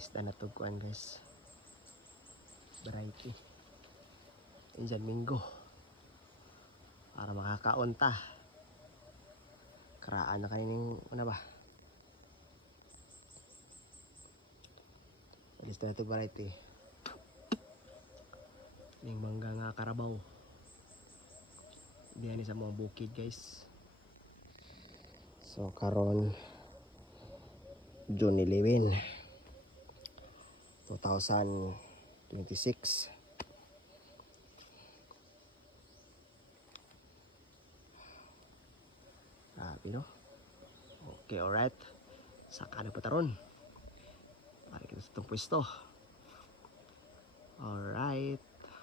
Lista na to kuan guys. Variety. Injan Minggo. Para makakaon ta. Karaan na kanining una ba? Lista na to variety. Ning mangga nga karabaw. Diyan sa mga bukid guys. So karon June 11 2026. Grabe no? Okay, alright. Saka na pataron. Para kita sa itong pwesto. Alright.